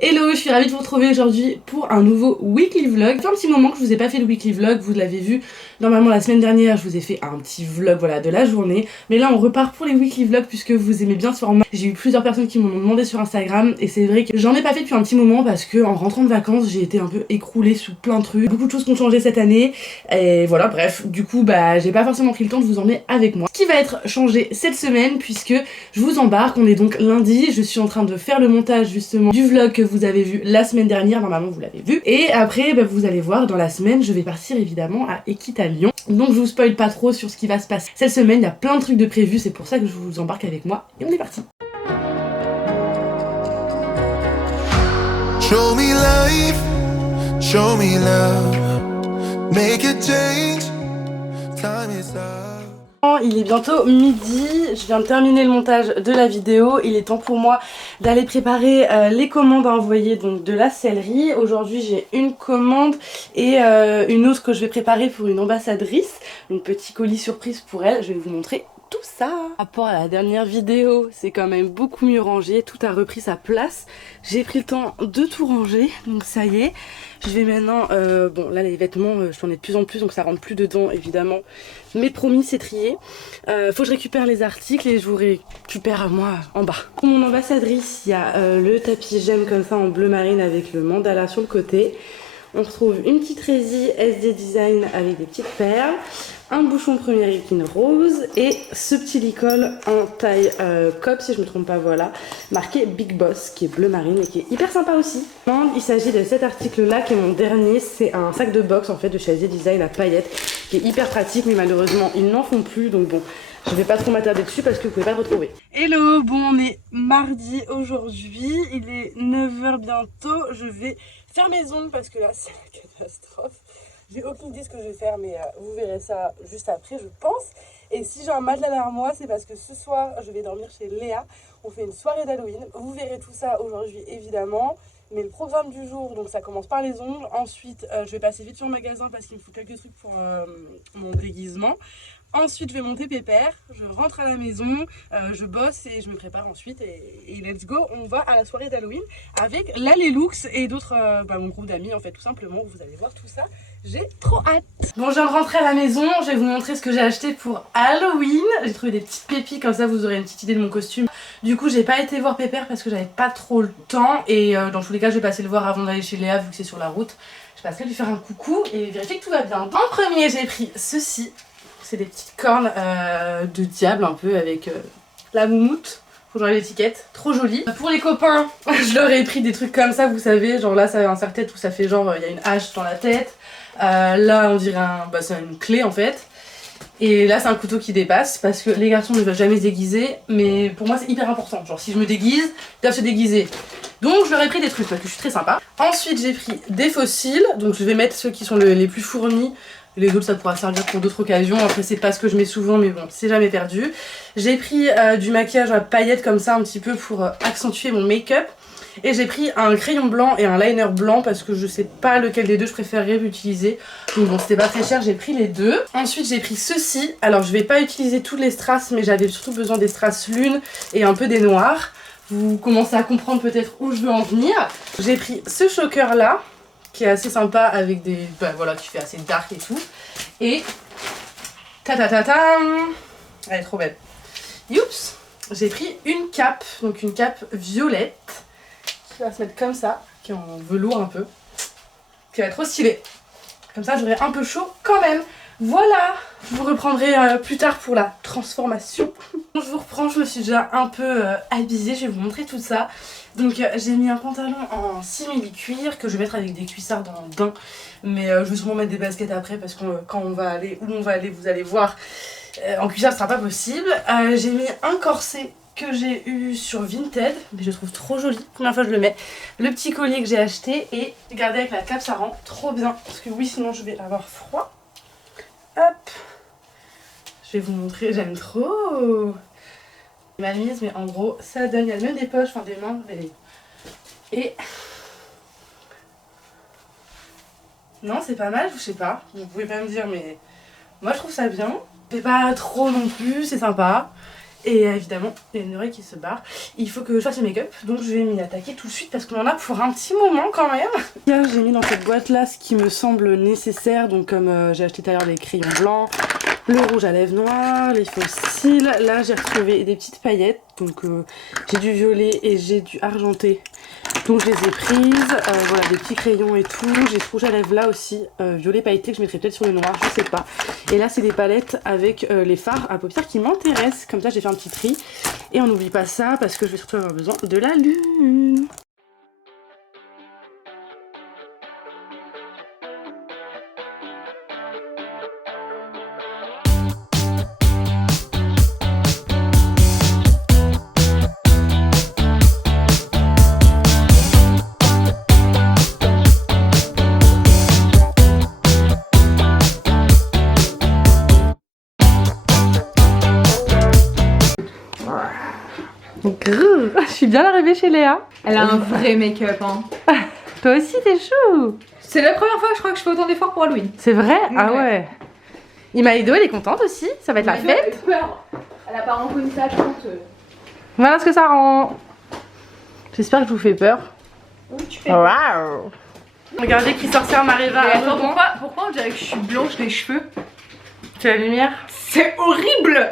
Hello, je suis ravie de vous retrouver aujourd'hui pour un nouveau weekly vlog. Ça fait un petit moment que je vous ai pas fait le weekly vlog, vous l'avez vu normalement la semaine dernière, je vous ai fait un petit vlog voilà, de la journée. Mais là on repart pour les weekly vlogs puisque vous aimez bien ce format. J'ai eu plusieurs personnes qui m'ont demandé sur Instagram et c'est vrai que j'en ai pas fait depuis un petit moment parce que en rentrant de vacances j'ai été un peu écroulée sous plein de trucs. Beaucoup de choses qui ont changé cette année et voilà bref, du coup bah j'ai pas forcément pris le temps de vous emmener avec moi. Ce qui va être changé cette semaine puisque je vous embarque, on est donc lundi, je suis en train de faire le montage justement du vlog que vous avez vu la semaine dernière, normalement vous l'avez vu, et après bah, vous allez voir dans la semaine je vais partir évidemment à Equita Lyon, donc je vous spoil pas trop sur ce qui va se passer cette semaine, il y a plein de trucs de prévus, c'est pour ça que je vous embarque avec moi et on est parti. Show me life, show me love, make a change, time is up. Il est bientôt midi, je viens de terminer le montage de la vidéo, il est temps pour moi d'aller préparer les commandes à envoyer donc de la sellerie. Aujourd'hui j'ai une commande et une autre que je vais préparer pour une ambassadrice, donc petit colis surprise pour elle, je vais vous montrer tout ça. Par rapport à la dernière vidéo, c'est quand même beaucoup mieux rangé, tout a repris sa place. J'ai pris le temps de tout ranger, donc ça y est. Je vais maintenant, bon là les vêtements, j'en ai de plus en plus donc ça rentre plus dedans évidemment. Mais promis c'est trié. Faut que je récupère les articles et je vous récupère à moi en bas. Pour mon ambassadrice, il y a le tapis gemme comme ça en bleu marine avec le mandala sur le côté. On retrouve une petite résille SD Design avec des petites perles, un bouchon premier épine rose et ce petit licol en taille COP si je me trompe pas, voilà, marqué Big Boss qui est bleu marine et qui est hyper sympa aussi. Il s'agit de cet article là qui est mon dernier, c'est un sac de boxe en fait de chez SD Design à paillettes qui est hyper pratique mais malheureusement ils n'en font plus donc bon. Je vais pas trop m'attarder dessus parce que vous pouvez pas le retrouver. Hello, bon on est mardi aujourd'hui, il est 9h bientôt, je vais faire mes ongles parce que là c'est la catastrophe. J'ai aucune idée ce que je vais faire mais vous verrez ça juste après je pense. Et si j'ai un matelas derrière moi c'est parce que ce soir je vais dormir chez Léa. On fait une soirée d'Halloween, vous verrez tout ça aujourd'hui évidemment. Mais le programme du jour, donc ça commence par les ongles. Ensuite je vais passer vite sur le magasin parce qu'il me faut quelques trucs pour mon déguisement. Ensuite, je vais monter pépère, je rentre à la maison, je bosse et je me prépare ensuite et let's go, on va à la soirée d'Halloween avec Lux et d'autres, mon groupe d'amis en fait tout simplement, vous allez voir tout ça, j'ai trop hâte. Bon, je viens de rentrer à la maison, je vais vous montrer ce que j'ai acheté pour Halloween, j'ai trouvé des petites pépites comme ça vous aurez une petite idée de mon costume. Du coup, j'ai pas été voir Pépère parce que j'avais pas trop le temps et dans tous les cas, je vais passer le voir avant d'aller chez Léa vu que c'est sur la route. Je passerai lui faire un coucou et vérifier que tout va bien. En premier, j'ai pris ceci. C'est des petites cornes de diable un peu avec la moumoute. Faut que j'enlève l'étiquette. Trop joli. Pour les copains, je leur ai pris des trucs comme ça, vous savez. Genre là, ça a un serre-tête où ça fait genre, il y a une hache dans la tête. Là, on dirait c'est une clé en fait. Et là, c'est un couteau qui dépasse parce que les garçons ne veulent jamais se déguiser. Mais pour moi, c'est hyper important. Genre, si je me déguise, ils doivent se déguiser. Donc, je leur ai pris des trucs parce que je suis très sympa. Ensuite, j'ai pris des fossiles. Donc, je vais mettre ceux qui sont les plus fournis. Les autres ça pourra servir pour d'autres occasions, après c'est pas ce que je mets souvent mais bon c'est jamais perdu. J'ai pris du maquillage à paillettes comme ça un petit peu pour accentuer mon make-up. Et j'ai pris un crayon blanc et un liner blanc parce que je sais pas lequel des deux je préférerais utiliser. Donc bon c'était pas très cher, j'ai pris les deux. Ensuite j'ai pris ceci, alors je vais pas utiliser toutes les strass mais j'avais surtout besoin des strass lune et un peu des noirs. Vous commencez à comprendre peut-être où je veux en venir. J'ai pris ce choker là qui est assez sympa avec des... voilà, qui fait assez dark et tout. Et... ta-ta-ta-tam. Elle est trop belle. Youps. J'ai pris une cape, donc une cape violette, qui va se mettre comme ça, qui est en velours un peu, qui va être trop stylée. Comme ça, j'aurai un peu chaud quand même. Voilà. Je vous reprendrai plus tard pour la transformation. Je vous reprends, je me suis déjà un peu habillée, je vais vous montrer tout ça. Donc j'ai mis un pantalon en simili-cuir que je vais mettre avec des cuissards dans le bain. Mais je vais sûrement mettre des baskets après parce que quand on va aller, où on va aller, vous allez voir, en cuissard ce sera pas possible. J'ai mis un corset que j'ai eu sur Vinted, mais je le trouve trop joli, première fois que je le mets. Le petit collier que j'ai acheté et regardez avec la cape ça rend trop bien. Parce que oui sinon je vais avoir froid. Hop. Je vais vous montrer, j'aime trop. Ma mise, mais en gros, ça donne, il y a même des poches, enfin des mains, et... Non, c'est pas mal, je sais pas, vous pouvez pas me dire, mais moi je trouve ça bien. C'est pas trop non plus, c'est sympa. Et évidemment, il y a une oreille qui se barre. Il faut que je fasse le make-up, donc je vais m'y attaquer tout de suite parce qu'on en a pour un petit moment quand même. Là, j'ai mis dans cette boîte là ce qui me semble nécessaire. Donc comme j'ai acheté tout à l'heure les crayons blancs, le rouge à lèvres noir, les faux cils. Là j'ai retrouvé des petites paillettes. Donc j'ai du violet et j'ai du argenté. Donc je les ai prises, voilà, des petits crayons et tout. J'ai ce rouge à lèvres là aussi, violet pailleté que je mettrai peut-être sur le noir, je sais pas. Et là c'est des palettes avec les fards à paupières qui m'intéressent. Comme ça j'ai fait un petit tri. Et on n'oublie pas ça parce que je vais surtout avoir besoin de la lune. Je suis bien arrivée chez Léa. Elle a un vrai make-up hein. Toi aussi t'es chou. C'est la première fois que je crois que je fais autant d'efforts pour Halloween. C'est vrai? Ah ouais. Imaido elle est contente aussi, ça va être la fête. Elle a pas rencontré ça compte. Voilà ce que ça rend. J'espère que je vous fais peur. Oui tu fais. Waouh. Regardez qui sorcière m'arrive à. Attends pourquoi on dirait que je suis blanche les cheveux? Tu as la lumière? C'est horrible.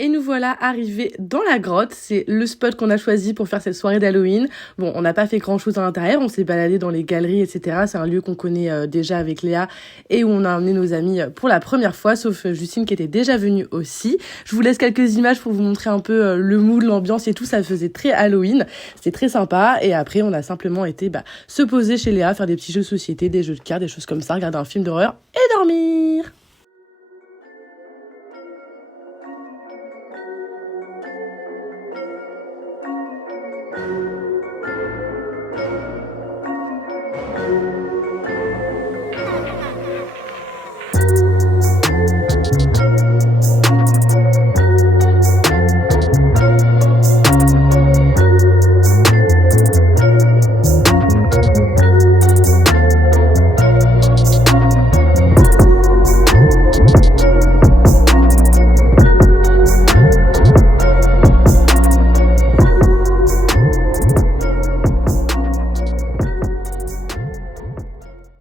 Et nous voilà arrivés dans la grotte, c'est le spot qu'on a choisi pour faire cette soirée d'Halloween. Bon, on n'a pas fait grand chose à l'intérieur, on s'est baladé dans les galeries, etc. C'est un lieu qu'on connaît déjà avec Léa et où on a emmené nos amis pour la première fois, sauf Justine qui était déjà venue aussi. Je vous laisse quelques images pour vous montrer un peu le mood, l'ambiance et tout, ça faisait très Halloween, c'était très sympa. Et après, on a simplement été se poser chez Léa, faire des petits jeux de société, des jeux de cartes, des choses comme ça, regarder un film d'horreur et dormir.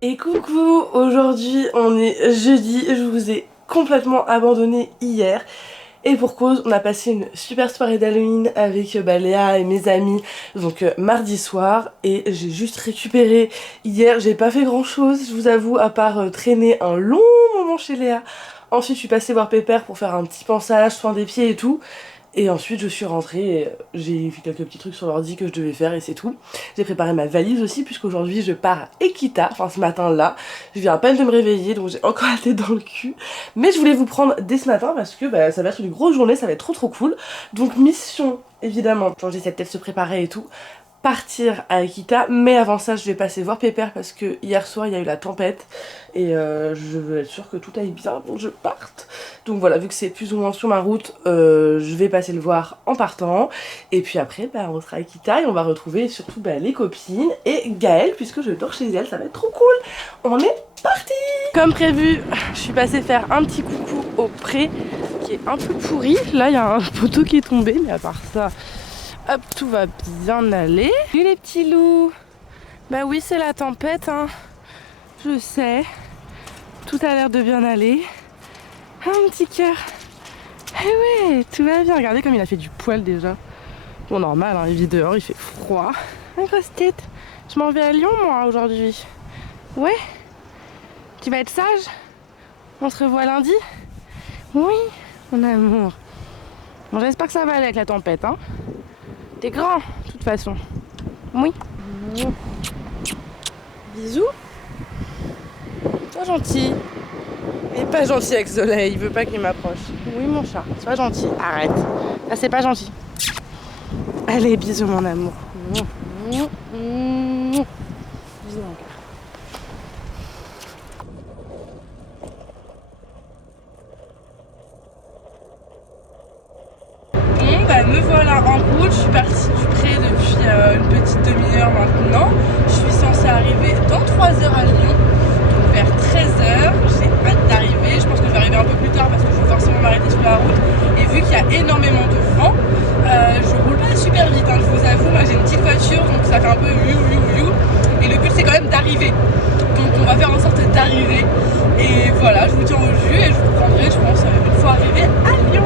Et coucou, aujourd'hui on est jeudi, je vous ai complètement abandonné hier. Et pour cause, on a passé une super soirée d'Halloween avec Léa et mes amis, donc mardi soir. Et j'ai juste récupéré hier, j'ai pas fait grand chose, je vous avoue, à part traîner un long moment chez Léa. Ensuite je suis passée voir Pépère pour faire un petit pansage, soin des pieds et tout. Et ensuite je suis rentrée, et j'ai fait quelques petits trucs sur l'ordi que je devais faire et c'est tout. J'ai préparé ma valise aussi puisqu'aujourd'hui je pars à Ekita, enfin ce matin là. Je viens à peine de me réveiller donc j'ai encore la tête dans le cul. Mais je voulais vous prendre dès ce matin parce que ça va être une grosse journée, ça va être trop cool. Donc mission évidemment, quand j'ai cette tête se préparer et tout, partir à Ekita, mais avant ça je vais passer voir Pépère parce que hier soir il y a eu la tempête et je veux être sûre que tout aille bien pour que je parte. Donc voilà, vu que c'est plus ou moins sur ma route, je vais passer le voir en partant et puis après on sera à Ekita et on va retrouver surtout les copines et Gaëlle puisque je dors chez elle, ça va être trop cool. On est parti. Comme prévu, je suis passée faire un petit coucou au pré qui est un peu pourri. Là il y a un poteau qui est tombé mais à part ça... Hop, tout va bien aller. Et les petits loups. Bah oui, c'est la tempête, hein. Je sais. Tout a l'air de bien aller. Un petit cœur. Eh ouais, tout va bien. Regardez comme il a fait du poil déjà. Bon, normal, hein, il vit dehors, il fait froid. Un grosse tête. Je m'en vais à Lyon, moi, aujourd'hui. Ouais. Tu vas être sage? On se revoit lundi? Oui, mon amour. Bon, j'espère que ça va aller avec la tempête, hein. T'es grand, de toute façon. Oui. Bisous. Sois gentil. Il est pas gentil avec Soleil, il veut pas qu'il m'approche. Oui mon chat, sois gentil. Arrête. Là c'est pas gentil. Allez, bisous mon amour. Bisous mon cœur. Me voilà en route, je suis partie du pré depuis une petite demi-heure maintenant. Je suis censée arriver dans 3 heures à Lyon, donc vers 13 h. J'ai hâte d'arriver, je pense que je vais arriver un peu plus tard parce que je vais forcément m'arrêter sur la route. Et vu vu qu'il y a énormément de vent, je roule pas super vite, hein, je vous avoue. Moi j'ai une petite voiture, donc ça fait un peu you. Et le but c'est quand même d'arriver. Donc on va faire en sorte d'arriver. Et voilà, je vous tiens au jus et je vous prendrai, je pense, une fois arrivé à Lyon.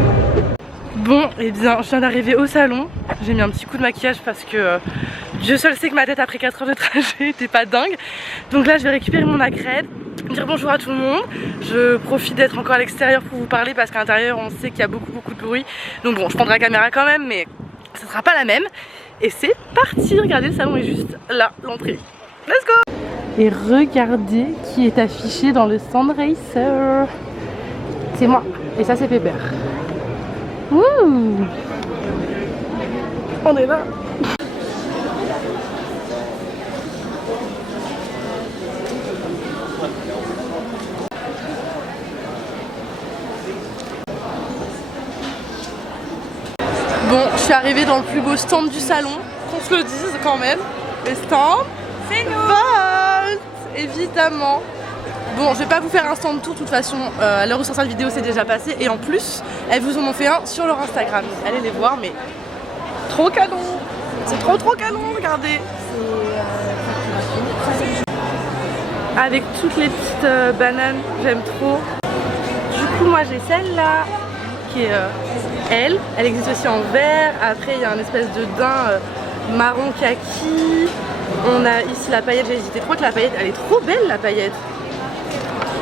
Bon, et bien, je viens d'arriver au salon. J'ai mis un petit coup de maquillage parce que Dieu seul sait que ma tête après 4 heures de trajet était pas dingue. Donc là, je vais récupérer mon accrède, dire bonjour à tout le monde. Je profite d'être encore à l'extérieur pour vous parler parce qu'à l'intérieur, on sait qu'il y a beaucoup de bruit. Donc bon, je prendrai la caméra quand même, mais ce sera pas la même. Et c'est parti, regardez, le salon est juste là, l'entrée. Let's go! Et regardez qui est affiché dans le Sand Racer. C'est moi. Et ça, c'est Pépère. Wouh! On est là! Bon, je suis arrivée dans le plus beau stand du salon, qu'on se le dise quand même. Les stands, c'est nous! Volt, évidemment! Bon, je vais pas vous faire un stand tour, de toute façon, à l'heure où sort cette vidéo c'est déjà passé. Et en plus, elles vous en ont fait un sur leur Instagram. Allez les voir, mais trop canon! C'est trop canon, regardez! Avec toutes les petites bananes, j'aime trop. Du coup, moi j'ai celle-là, qui est elle existe aussi en vert. Après, il y a un espèce de daim marron kaki. On a ici la paillette, j'ai hésité trop avec la paillette, elle est trop belle la paillette.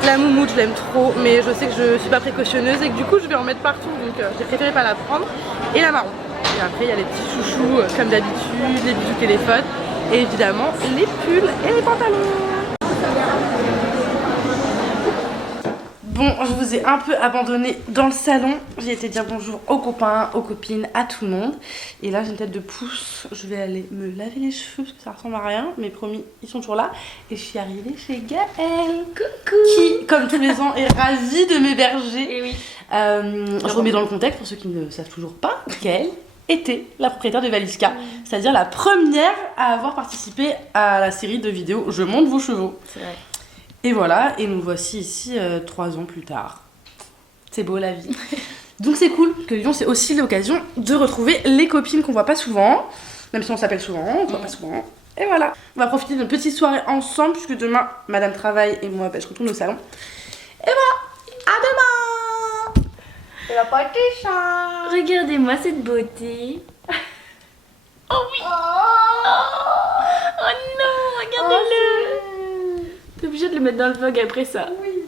La moumoute, je l'aime trop, mais je sais que je suis pas précautionneuse et que du coup je vais en mettre partout, donc j'ai préféré pas la prendre. Et la marron. Et après il y a les petits chouchous comme d'habitude, les bijoux téléphone et évidemment les pulls et les pantalons. Bon, je vous ai un peu abandonné dans le salon. J'ai été dire bonjour aux copains, aux copines, à tout le monde. Et là j'ai une tête de pouce. Je vais aller me laver les cheveux parce que ça ressemble à rien. Mais promis, ils sont toujours là. Et je suis arrivée chez Gaëlle. Coucou! Qui, comme tous les ans, est ravie de m'héberger. Et oui. Je remets dans le contexte pour ceux qui ne savent toujours pas. Gaëlle était la propriétaire de Valiska. C'est-à-dire la première à avoir participé à la série de vidéos Je monte vos chevaux. C'est vrai. Et voilà, et nous voici ici 3 ans plus tard. C'est beau la vie. Donc c'est cool que Lyon, c'est aussi l'occasion de retrouver les copines qu'on voit pas souvent. Même si on s'appelle souvent, on se voit pas souvent. Et voilà. On va profiter d'une petite soirée ensemble puisque demain, Madame travaille et moi, je retourne au salon. Et voilà, à demain. C'est la partie chat. Regardez-moi cette beauté. Oh oui! Oh non, regardez-le! T'es obligée de le mettre dans le vlog après ça. Oui.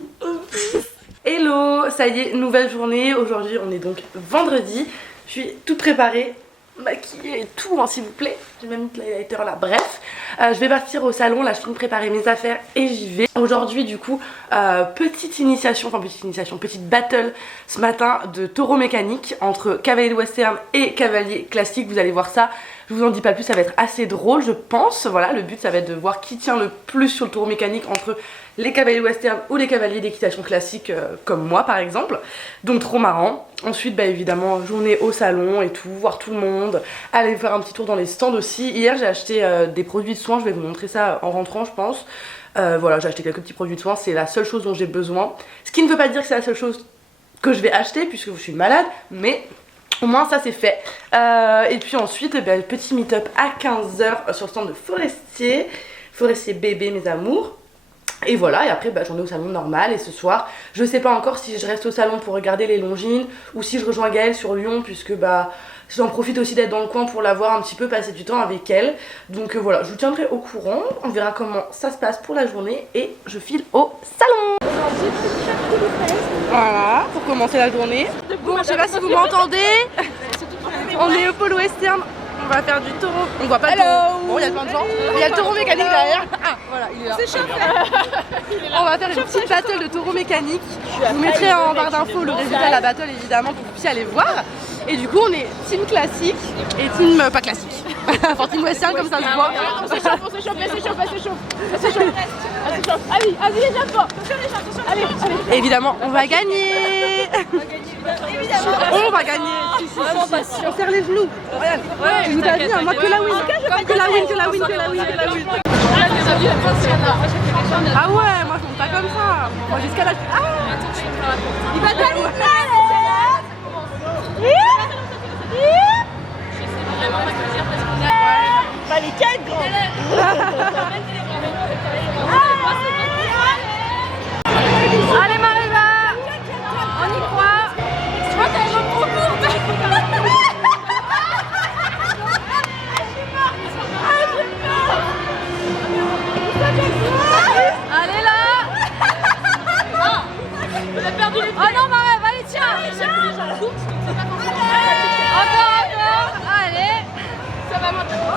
Hello, ça y est, nouvelle journée. Aujourd'hui, on est donc vendredi. Je suis toute préparée, maquillée et tout, hein, s'il vous plaît. J'ai même mis le highlighter là. Bref, je vais partir au salon. Là, je finis de préparer mes affaires et j'y vais. Aujourd'hui, du coup, petite battle ce matin de taureau mécanique entre cavalier western et cavalier classique. Vous allez voir ça. Je vous en dis pas plus, ça va être assez drôle, je pense. Voilà, le but, ça va être de voir qui tient le plus sur le taureau mécanique entre les cavaliers western ou les cavaliers d'équitation classique, comme moi par exemple. Donc trop marrant. Ensuite, bah évidemment, journée au salon et tout, voir tout le monde, aller faire un petit tour dans les stands aussi. Hier, j'ai acheté des produits de soins, je vais vous montrer ça en rentrant, je pense. Voilà, j'ai acheté quelques petits produits de soins, c'est la seule chose dont j'ai besoin. Ce qui ne veut pas dire que c'est la seule chose que je vais acheter, puisque je suis malade, mais au moins ça c'est fait. Et puis ensuite, petit meet-up à 15 h sur le stand de Forestier bébé mes amours. Et voilà, et après j'en ai au salon normal. Et ce soir, je sais pas encore si je reste au salon pour regarder les Longines ou si je rejoins Gaëlle sur Lyon, puisque j'en profite aussi d'être dans le coin pour la voir un petit peu, passer du temps avec elle. Donc voilà, je vous tiendrai au courant, on verra comment ça se passe pour la journée et je file au salon. Voilà, pour commencer la journée. Bon, je sais pas si vous m'entendez. On est au pôle western. On va faire du taureau. On voit pas le taureau. Bon, il y a plein de gens. Il y a le taureau mécanique derrière. Ah, voilà, il est là. C'est chaud. On va faire une petite battle de taureau mécanique. Je vous mettrai en barre d'infos le résultat de la battle évidemment pour que vous puissiez aller voir. Et du coup, on est team classique et team pas classique. Enfin, team western comme ça se voit. On s'échauffe. Allez, vas-y, les enfants. Attention. Allez. Et évidemment, on va gagner. On va gagner. On serre les genoux. Regarde. Je vous ai dit, moi que la win. Que la win. Ah ouais, moi je monte pas comme ça. Moi jusqu'à là. Ah, il va t'aligner. Bah les 4 grands. Allez Maréva, on y croit. Tu vois t'as les jambes trop courtes. Allez là. On a perdu les pieds. Oh non Maréva, allez tiens. Encore. Allez. Ça va maintenant.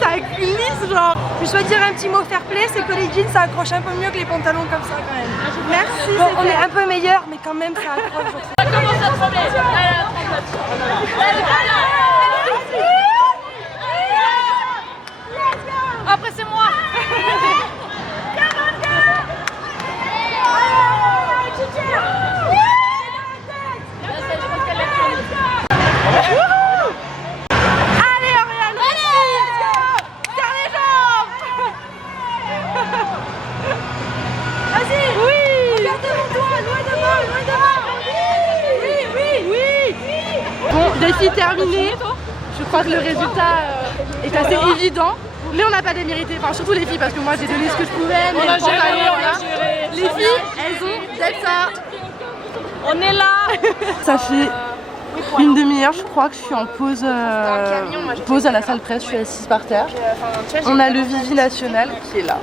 Ça glisse genre. Je dois dire un petit mot fair play, c'est que les jeans ça accroche un peu mieux que les pantalons comme ça quand même. Merci. Bon, on est un peu meilleur, mais quand même ça accroche. Ça commence à trembler. Après c'est moi. Bon, défi terminé. Je crois que le résultat est assez évident. Mais on n'a pas démérité, enfin surtout les filles parce que moi j'ai donné ce que je pouvais. Mais le pantalon, là, les filles, elles ont d'être ça. On est là. Ça fait une demi-heure, je crois que je suis en pause, pause à la salle presse. Je suis assise par terre. On a le Vivi National qui est là.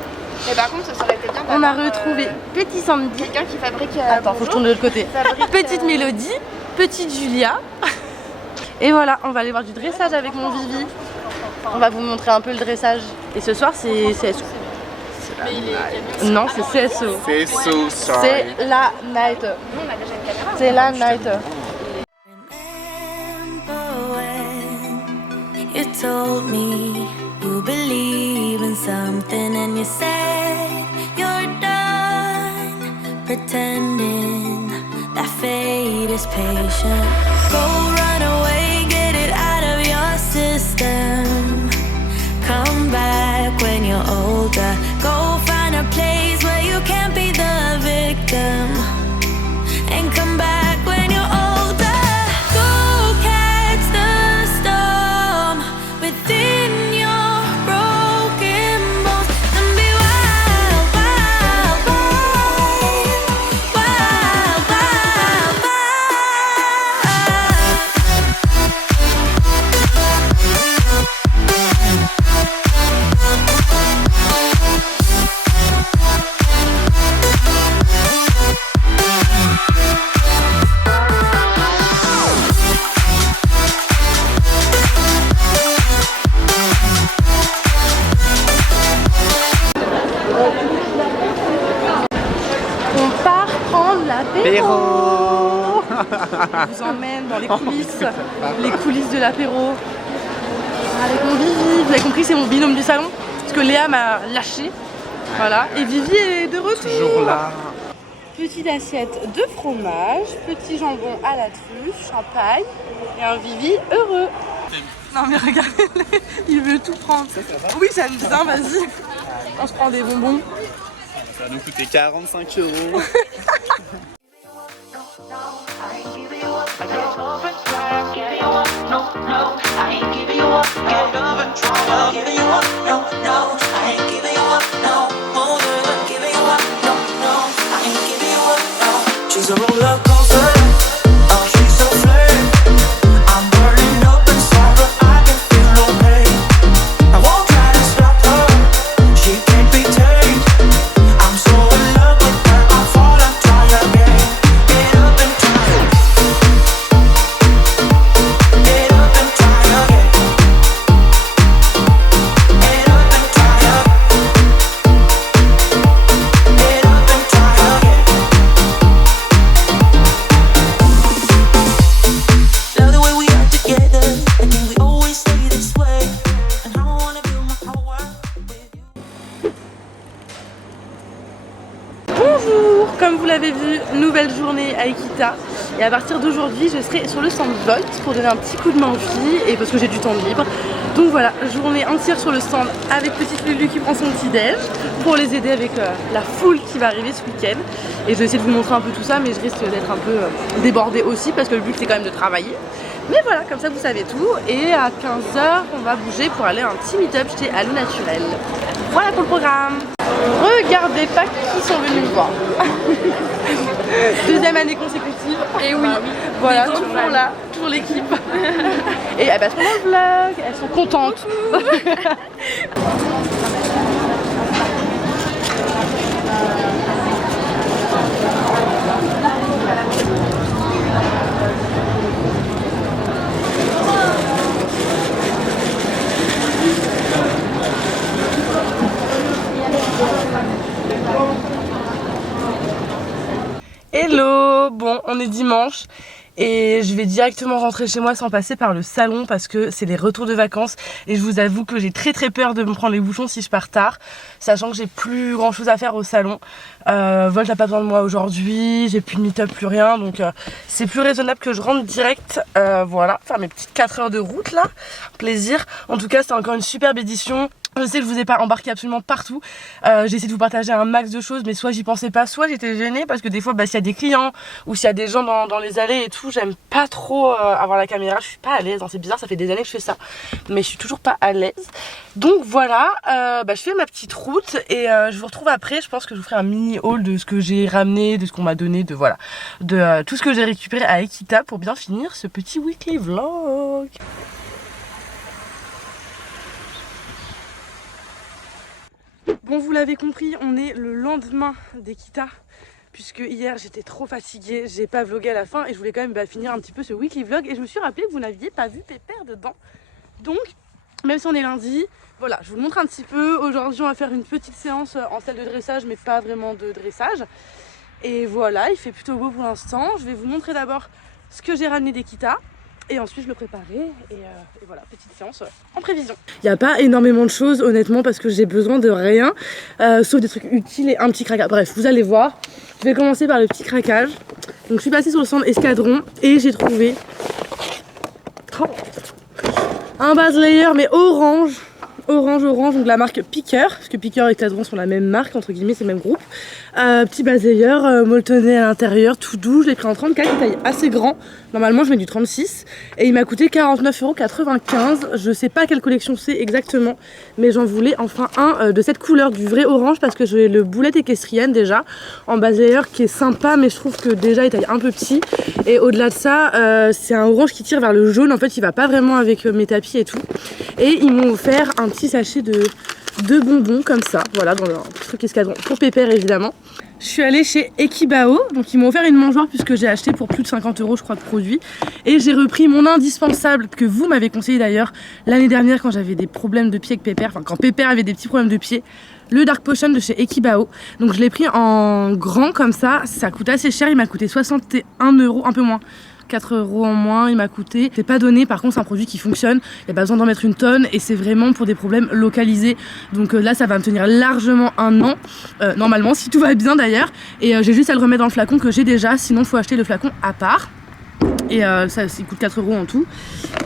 Mais par contre, ça aurait été bien On a retrouvé Petit Sandy. quelqu'un qui fabrique. Attends, faut que je tourne de l'autre côté. Petite Mélodie, petite Julia. Et voilà, on va aller voir du dressage avec mon Vivi. On va vous montrer un peu le dressage. Et ce soir, c'est CSO. Non, c'est CSO. CSO, sorry. C'est la night. C'est la night. You told me you believe in something and you said you're done pretending that fate is patient. Go run away, get it out of your system. Come back when you're older. Go find a place where you can't be the victim. And come back when you're older. Go catch the storm within your broken bones and be wild, wild, wild, wild, wild, wild. On part prendre l'apéro. On vous emmène dans les coulisses de l'apéro. Avec mon Vivi. Vous avez compris, c'est mon binôme du salon. Parce que Léa m'a lâché. Voilà. Et Vivi est de retour. Toujours là. Petite assiette de fromage, petit jambon à la truffe, champagne et un Vivi heureux. Non mais regardez, il veut tout prendre. Oui, ça me vient, vas-y. On se prend des bonbons. Ça va nous coûter 45 €. She's a roller coaster. Oh, she's so flame. I'm burning up inside, but I can feel no pain. I won't try to stop her. She can't be tamed. I'm so in love with her. I fall and try again. Get up and try. Get up and try again. Get up and try again. Get up and try again. Et à partir d'aujourd'hui, je serai sur le stand Volt pour donner un petit coup de main aux filles et parce que j'ai du temps libre. Donc voilà, journée entière sur le stand avec petite Lulu qui prend son petit déj pour les aider avec la foule qui va arriver ce week-end. Et je vais essayer de vous montrer un peu tout ça, mais je risque d'être un peu débordée aussi parce que le but c'est quand même de travailler. Mais voilà, comme ça vous savez tout. Et à 15h, on va bouger pour aller à un petit meet-up chez Allo Naturel. Voilà pour le programme. Regardez pas qui sont venus me voir. Deuxième année consécutive. Et oui, voilà, toujours là, toujours l'équipe. Et elles seront dans le vlog, elles sont contentes. Hello, bon on est dimanche et je vais directement rentrer chez moi sans passer par le salon parce que c'est les retours de vacances et je vous avoue que j'ai très peur de me prendre les bouchons si je pars tard, sachant que j'ai plus grand chose à faire au salon. Volt n'a pas besoin de moi aujourd'hui, j'ai plus de meet-up, plus rien, donc c'est plus raisonnable que je rentre direct, voilà, faire mes petites 4 heures de route là, plaisir. En tout cas c'était encore une superbe édition. Je sais que je vous ai pas embarqué absolument partout, j'ai essayé de vous partager un max de choses, mais soit j'y pensais pas, soit j'étais gênée parce que des fois s'il y a des clients ou s'il y a des gens dans les allées et tout, j'aime pas trop avoir la caméra, je suis pas à l'aise, c'est bizarre, ça fait des années que je fais ça, mais je suis toujours pas à l'aise. Donc voilà, je fais ma petite route et je vous retrouve après. Je pense que je vous ferai un mini haul de ce que j'ai ramené, de ce qu'on m'a donné, de voilà, de tout ce que j'ai récupéré à Ekita pour bien finir ce petit weekly vlog. Bon, vous l'avez compris, on est le lendemain d'Ekita, puisque hier j'étais trop fatiguée, j'ai pas vlogué à la fin et je voulais quand même finir un petit peu ce weekly vlog et je me suis rappelé que vous n'aviez pas vu Pépère dedans. Donc, même si on est lundi, voilà, je vous le montre un petit peu. Aujourd'hui on va faire une petite séance en salle de dressage, mais pas vraiment de dressage. Et voilà, il fait plutôt beau pour l'instant. Je vais vous montrer d'abord ce que j'ai ramené d'Ekita. Et ensuite je le préparais et voilà, petite séance en prévision. Il n'y a pas énormément de choses honnêtement parce que j'ai besoin de rien, sauf des trucs utiles et un petit craquage. Bref, vous allez voir. Je vais commencer par le petit craquage. Donc je suis passée sur le stand Escadron et j'ai trouvé un base layer mais orange, donc la marque Piqueur, parce que Piqueur et Escadron sont la même marque, entre guillemets, c'est le même groupe. Petit base layer, molletonné à l'intérieur, tout doux, je l'ai pris en 34, taille assez grand. Normalement je mets du 36 et il m'a coûté 49,95 €. Je sais pas quelle collection c'est exactement, mais j'en voulais enfin un de cette couleur, du vrai orange, parce que j'ai le boulette équestrienne déjà en base layer qui est sympa, mais je trouve que déjà il taille un peu petit. Et au-delà de ça, c'est un orange qui tire vers le jaune, en fait il va pas vraiment avec mes tapis et tout. Et ils m'ont offert un petit sachet de bonbons comme ça, voilà, dans un truc Escadron pour Pépère évidemment. Je suis allée chez Ekibao, donc ils m'ont offert une mangeoire puisque j'ai acheté pour plus de 50 € je crois de produits. Et j'ai repris mon indispensable que vous m'avez conseillé d'ailleurs l'année dernière quand j'avais des problèmes de pied avec Pépère, enfin quand Pépère avait des petits problèmes de pied, le Dark Potion de chez Ekibao. Donc je l'ai pris en grand comme ça coûte assez cher, il m'a coûté 61 €, un peu moins. 4 € en moins il m'a coûté. C'est pas donné, par contre c'est un produit qui fonctionne, il n'y a pas besoin d'en mettre une tonne et c'est vraiment pour des problèmes localisés. Donc là ça va me tenir largement un an, normalement si tout va bien d'ailleurs. Et j'ai juste à le remettre dans le flacon que j'ai déjà, sinon il faut acheter le flacon à part. Et ça il coûte 4 € en tout.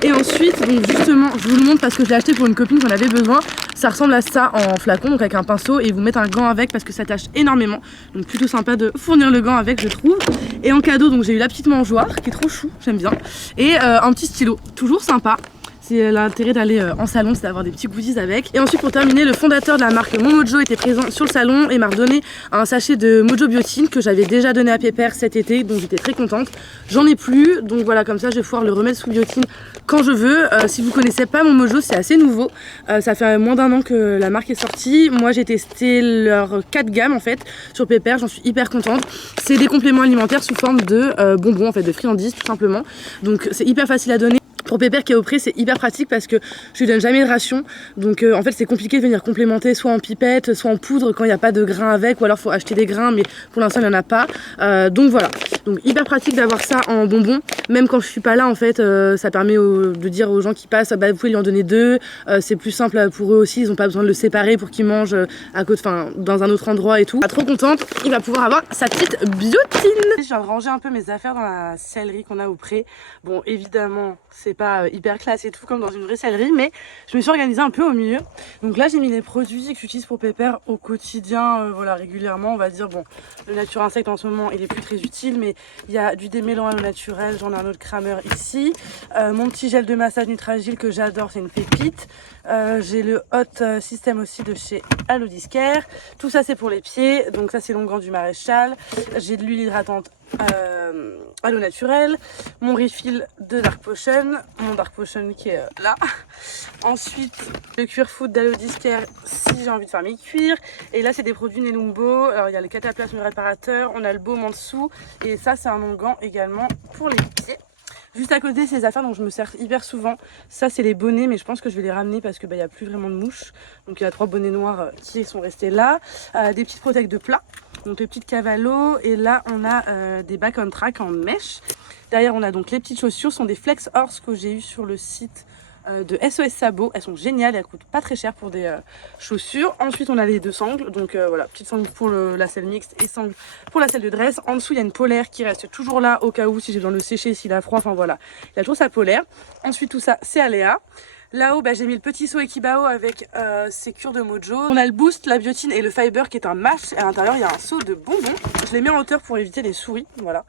Et ensuite, donc justement, je vous le montre parce que je l'ai acheté pour une copine qui en avait besoin. Ça ressemble à ça en flacon, donc avec un pinceau, et vous mettez un gant avec parce que ça tâche énormément. Donc plutôt sympa de fournir le gant avec, je trouve. Et en cadeau, donc j'ai eu la petite mangeoire qui est trop chou, j'aime bien. Et un petit stylo, toujours sympa. C'est l'intérêt d'aller en salon, c'est d'avoir des petits goodies avec. Et ensuite pour terminer, le fondateur de la marque Mon Mojo était présent sur le salon et m'a redonné un sachet de Mojo Biotine que j'avais déjà donné à Pépère cet été, donc j'étais très contente. J'en ai plus, donc voilà, comme ça je vais pouvoir le remettre sous biotine quand je veux. Si vous connaissez pas Mon Mojo, c'est assez nouveau, ça fait moins d'1 an que la marque est sortie. Moi j'ai testé leurs 4 gammes en fait sur Pépère, j'en suis hyper contente. C'est des compléments alimentaires sous forme de bonbons en fait, de friandises tout simplement. Donc c'est hyper facile à donner. Pour Pépère qui est au pré, c'est hyper pratique parce que je lui donne jamais de ration. Donc en fait c'est compliqué de venir complémenter soit en pipette, soit en poudre quand il n'y a pas de grains avec, ou alors faut acheter des grains mais pour l'instant il n'y en a pas. Donc voilà, donc hyper pratique d'avoir ça en bonbon. Même quand je suis pas là en fait, ça permet de dire aux gens qui passent, bah, vous pouvez lui en donner 2. C'est plus simple pour eux aussi, ils n'ont pas besoin de le séparer pour qu'ils mangent à côté, enfin dans un autre endroit et tout. Trop contente, il va pouvoir avoir sa petite biotine. Je viens de ranger un peu mes affaires dans la sellerie qu'on a au pré. Bon évidemment c'est pas hyper classe et tout comme dans une vraie sellerie, mais je me suis organisée un peu au milieu. Donc là j'ai mis les produits que j'utilise pour Pépère au quotidien, voilà, régulièrement on va dire. Bon, le Nature Insect en ce moment il est plus très utile, mais il y a du démêlant à l'eau naturelle, j'en ai un autre crameur ici. Mon petit gel de massage Nutragil que j'adore, c'est une pépite. J'ai le Hot System aussi de chez Alodiscare. Tout ça c'est pour les pieds, donc ça c'est l'onguent du Maréchal. J'ai de l'huile hydratante à l'eau naturelle, mon refill de Dark Potion, mon Dark Potion qui est là. Ensuite le cuir food d'Alodiscare si j'ai envie de faire mes cuirs. Et là c'est des produits Nelumbo. Alors il y a le cataplasme réparateur, on a le baume en dessous, et ça c'est un onguent également pour les pieds. Juste à côté, ces affaires dont je me sers hyper souvent, ça c'est les bonnets, mais je pense que je vais les ramener parce que il y a plus vraiment de mouches. Donc il y a 3 bonnets noirs qui sont restés là. Des petites protects de plat, donc les petites cavalos, et là on a des back on track en mèche. Derrière on a donc les petites chaussures, ce sont des Flex Horse que j'ai eu sur le site de SOS Sabot. Elles sont géniales et elles coûtent pas très cher pour des chaussures. Ensuite on a les 2 sangles, donc voilà, petite sangle pour la selle mixte et sangle pour la selle de dress. En dessous il y a une polaire qui reste toujours là au cas où, si j'ai besoin de le sécher, s'il a froid, enfin voilà, il a toujours sa polaire. Ensuite tout ça c'est Aléa. Là-haut, j'ai mis le petit seau Ekibao avec ses cures de Mojo. On a le Boost, la biotine et le Fiber qui est un mash. Et à l'intérieur, il y a un seau de bonbons. Je l'ai mis en hauteur pour éviter les souris. Voilà.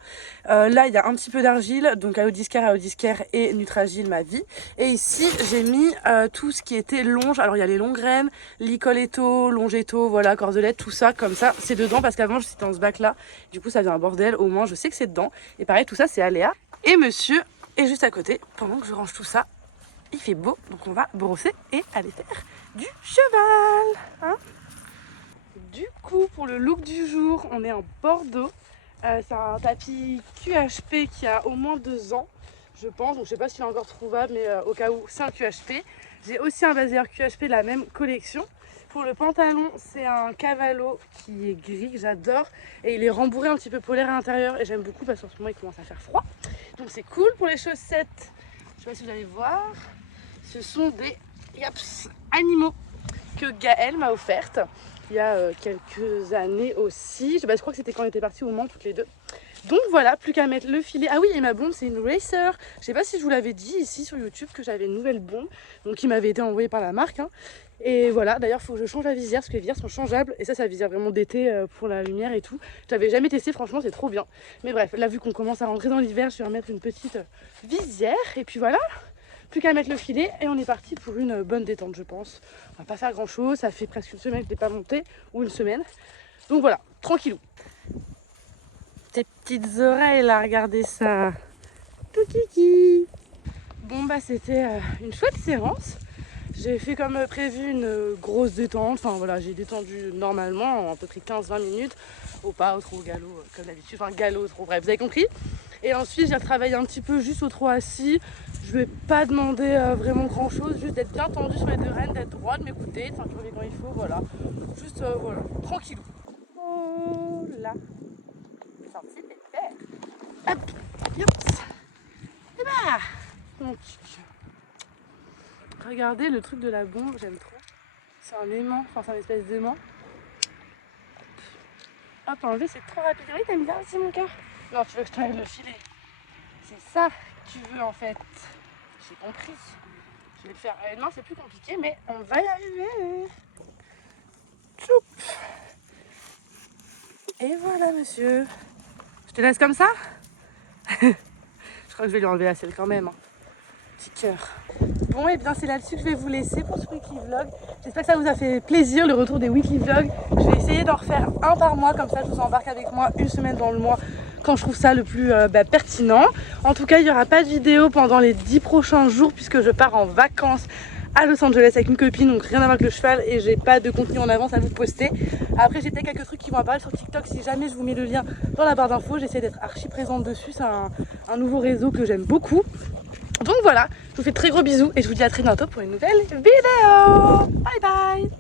Là, il y a un petit peu d'argile. Donc Alodiscare et Nutragil, ma vie. Et ici, j'ai mis tout ce qui était longe. Alors, il y a les longues graines, Licoletto, Longetto, voilà, cordelette, tout ça. Comme ça, c'est dedans parce qu'avant, j'étais dans ce bac-là. Du coup, ça devient un bordel. Au moins, je sais que c'est dedans. Et pareil, tout ça, c'est Aléa. Et monsieur est juste à côté pendant que je range tout ça. Il fait beau, donc on va brosser et aller faire du cheval, hein. Du coup, pour le look du jour, on est en Bordeaux. C'est un tapis QHP qui a au moins 2 ans, je pense. Donc je sais pas s'il est encore trouvable, mais au cas où, c'est un QHP. J'ai aussi un balayeur QHP de la même collection. Pour le pantalon, c'est un Cavallo qui est gris, que j'adore. Et il est rembourré un petit peu polaire à l'intérieur. Et j'aime beaucoup parce qu'en ce moment, il commence à faire froid. Donc c'est cool. Pour les chaussettes, je sais pas si vous allez voir, ce sont des animaux que Gaëlle m'a offertes il y a quelques années aussi. Je crois que c'était quand on était partis au Mans toutes les deux. Donc voilà, plus qu'à mettre le filet. Ah oui, et ma bombe c'est une Racer. Je sais pas si je vous l'avais dit ici sur YouTube que j'avais une nouvelle bombe, donc qui m'avait été envoyée par la marque, hein. Et voilà, d'ailleurs faut que je change la visière parce que les visières sont changeables. Et ça, c'est la visière vraiment d'été pour la lumière et tout. Je l'avais jamais testé, franchement c'est trop bien. Mais bref, là vu qu'on commence à rentrer dans l'hiver, je vais remettre une petite visière. Et puis voilà, plus qu'à mettre le filet et on est parti pour une bonne détente, je pense. On va pas faire grand chose, ça fait presque une semaine que je n'ai pas monté, ou une semaine. Donc voilà, tranquillou. Tes petites oreilles là, regardez ça. Tout kiki. Bon c'était une chouette séance. J'ai fait comme prévu une grosse détente. Enfin voilà, j'ai détendu normalement en à peu près 15-20 minutes. Au pas, au trop, au galop, comme d'habitude. Enfin galop, au trop, bref, vous avez compris. Et ensuite j'ai retravaillé un petit peu juste au trot assis. Je vais pas demander vraiment grand chose, juste d'être bien tendu sur les 2 rênes, d'être droit, de m'écouter, de s'incliner quand il faut, voilà. Juste voilà, tranquillou. Oh là, sorti Pépère. Hop, yops. Et bah, mon truc. Regardez le truc de la bombe, j'aime trop. C'est un aimant, enfin c'est une espèce d'aimant. Hop, enlever c'est trop rapide. Oui, t'aimes bien aussi mon cœur? Non, tu veux que je t'enlève le filet? C'est ça que tu veux en fait. J'ai compris. Je vais le faire à une main, c'est plus compliqué, mais on va y arriver. Tchoup. Et voilà monsieur. Je te laisse comme ça? Je crois que je vais lui enlever la selle quand même, hein. Petit cœur. Bon, et bien c'est là-dessus que je vais vous laisser pour ce weekly vlog. J'espère que ça vous a fait plaisir, le retour des weekly vlogs. Je vais essayer d'en refaire un par mois, comme ça je vous embarque avec moi une semaine dans le mois quand je trouve ça le plus pertinent. En tout cas, il n'y aura pas de vidéo pendant les 10 prochains jours puisque je pars en vacances à Los Angeles avec une copine, donc rien à voir avec le cheval et j'ai pas de contenu en avance à vous poster. Après, j'ai peut-être quelques trucs qui vont apparaître sur TikTok, si jamais je vous mets le lien dans la barre d'infos. J'essaie d'être archi présente dessus, c'est un nouveau réseau que j'aime beaucoup. Donc voilà, je vous fais de très gros bisous et je vous dis à très bientôt pour une nouvelle vidéo. Bye bye.